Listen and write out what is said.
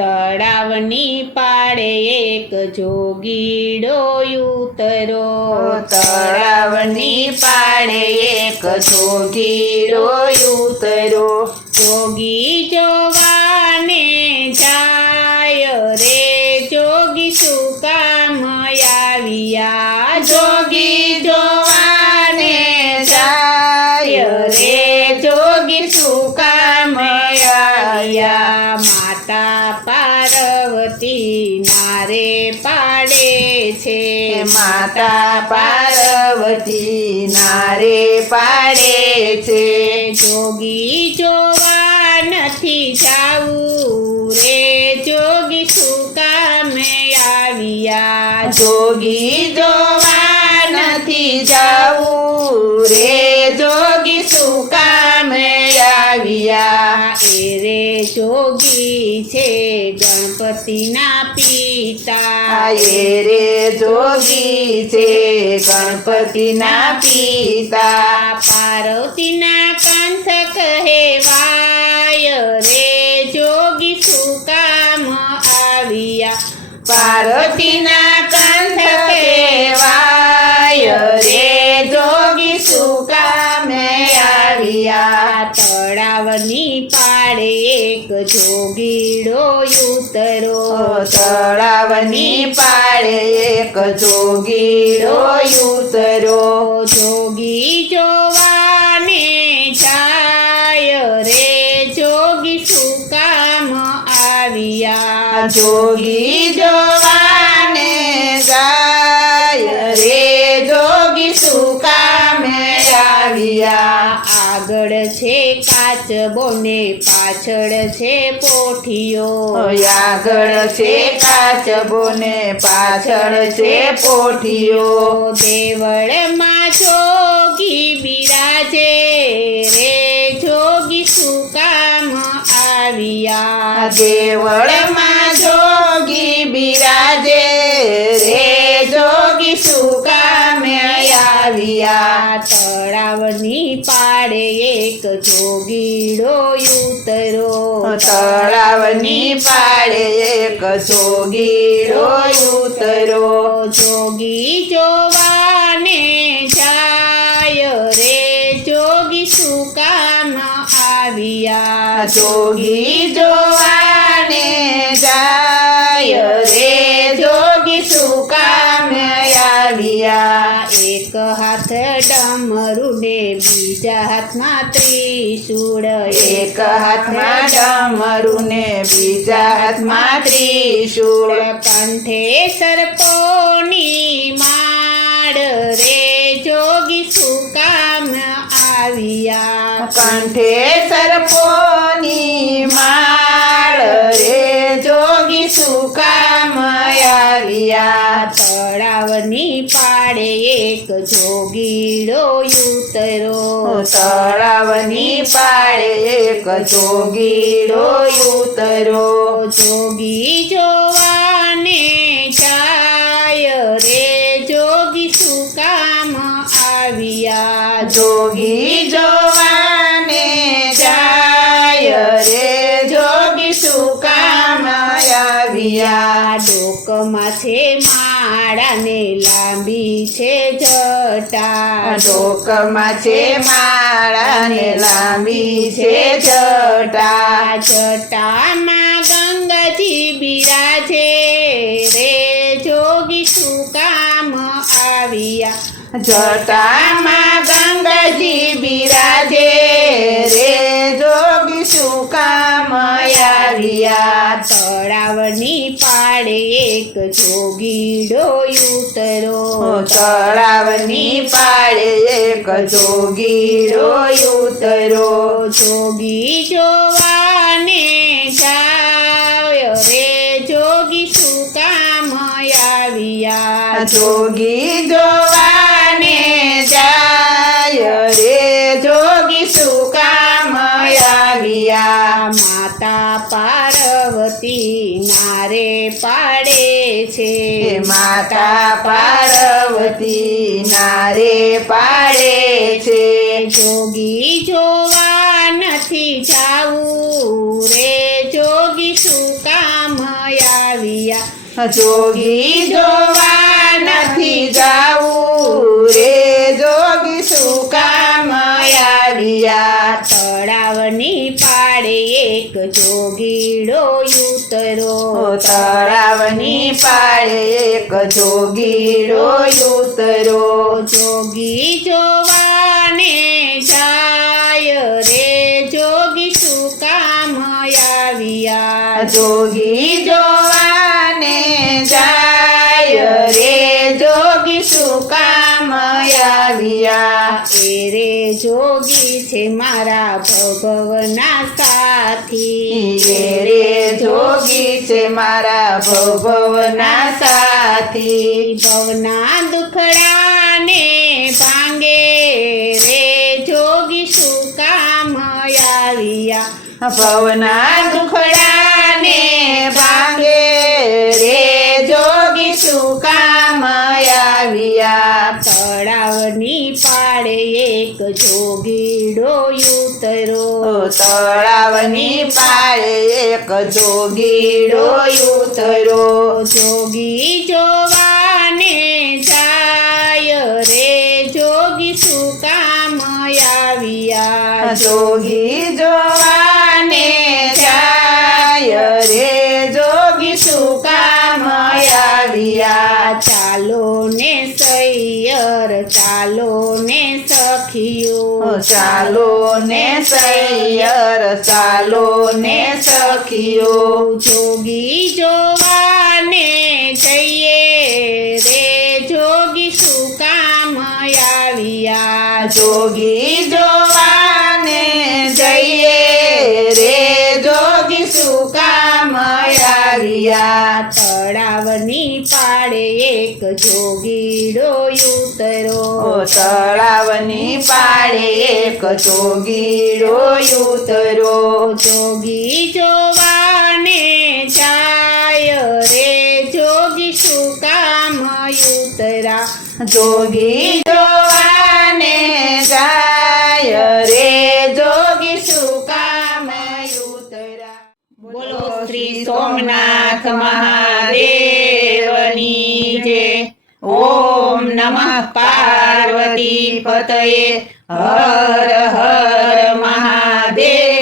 તળાવની પાળે એક જોગીડો ઉતરો, તળાવની પાળે એક જોગીડો ઉતરો, જોગી જોવાને જાય રે જોગી શું કામ આવ્યા, જોગી જોવાને જાય રે જોગી શું કામ આવ્યા, માતા પાર્વતી નારે પાડે છે, માતા પાર્વતી નારે પાડે છે, જોગી જોવા નથી જાવું રે જોગી શું કામે આવ્યા, જોગી જોવા નથી જાવું રે જોગી શું કામે આવ્યા, એ રે જોગી છે ગણપતિના પિતા, એ રે જોગી છે ગણપતિના પિતા, પાર્વતીના કંઠ કહેવાય રે જોગી શું કામ આવ્યા, પાર્વતીના કંઠ કહેવાય રે જોગી શું કામે આવ્યા, તળાવની પાળે એક જોગીડો ઉતરો, તળાવની પાળે એક જોગીડો ઉતરો, જોગી જોવાને જાય રે જોગી શું કામ આવ્યા, જોગી જોવાને જાય રે જોગી શું કામે આવ્યા, આગળ છે કાચબો ને પાછળ છે પોઠીઓ, આગળ છે કાચબો ને પાછળ છે પોઠીઓ, દેવળમાં જોગી બિરાજે રે જોગી શું કામ આવ્યા, દેવળમાં જોગી બિરાજે રે જોગી શું કામે આવ્યા, તળાવની પાળે એક જોગીડો ઉતરો, તળાવની પાળે એક જોગીડો ઉતરો, જોગી જોવાને જાય રે જોગી શું કામ આવ્યા, જોગી જોવાને જાય રે જોગી શું કામે આવ્યા, એક હાથ ડમરું ને બીજા હાથમાં ત્રિશૂળ, એક હાથમાં ડમરું ને બીજા હાથમાં ત્રિશૂળ, કંઠે સર્પોની માળ રે જોગી શું કામ આવ્યા, કંઠે સર્પોની માળ રે જોગી શું કામ આવ્યા, તળાવની પાળે એક જોગીડો ઉતરો, તળાવની પાળે એક જોગીડો ઉતરો, જોગી જોવાને જાય રે જોગી શું કામ આવ્યા, જોગી જોવાને જાય રે જોગી શું કામ આવ્યા, ડોકમાં છે માળા ને લાંબી છે જટા, ડોકમાં છે માળા ને લાંબી છે જટા, જટામાં ગંગાજી બિરાજે રે જોગી શું કામ આવ્યા, જટામાં ગંગાજી બિરાજે રે જોગી શું કામ આવ્યા, તળાવની પાળે એક જોગીડો ઉતરો, તળાવની પાળે એક જોગીડો ઉતરો, જોગી જોવાને જાય રે જોગી શું કામ આવ્યા, જોગી જોવાને જાય રે જોગી શું કામ આવ્યા, માતા પાર્વતી નારે પાડે છે, માતા પાર્વતી નારે પાડે છે, જોગી જોવા નથી જાવું રે જોગી શું કામ જોગી જોવા નથી જાવું રે જોગી શું કામ આવ્યા તળાવની પાડે એક જોગીડો ઉતરો તળાવની પાળે એક જોગીડો ઉતરો જોગી જોવાને જાય રે જોગી શું કામ આવ્યા જોગી જોવાને જાય રે જોગી શું કામ આવ્યા એ રે જોગી છે મારા ભવના સાથી રે જોગી છે મારા ભવના સાથી ભવના દુખડાને ભાંગે રે જોગી શું કામ આવ્યા ભવના દુખડાને ભાંગે રે જોગી શું કામ આવ્યા તળાવની પાડે એક જોગીડો ઉતરો તળાવની પાળે એક જોગીડો ઉતરો જોગી જોવાને જાય રે જોગી શું કામ આવ્યા જોગી જોવાને જાય રે જોગી શું કામ આવ્યા ચાલો ને સૈયર ચાલો ને સખીઓ ચાલો ને સૈયર ચાલો ને સખીઓ જોગી જોવાને જઈએ રે જોગી શું કામ આવ્યા જોગી જોવાને જઈએ રે જોગી શું કામ આવ્યા તળાવની પાડે એક જોગીડો ઉતરો તળાવની પાળે એક જોગીડો ઉતરો જોગી જોવાને જાય રે જોગી શું કામ ઉતરા જોગી જોવાને જાય રે જોગી શું કામ ઉતરા બોલો શ્રી સોમનાથ મહાદેવની જય ઓમ નમઃ પાર્વતી પતયે હર હર મહાદેવ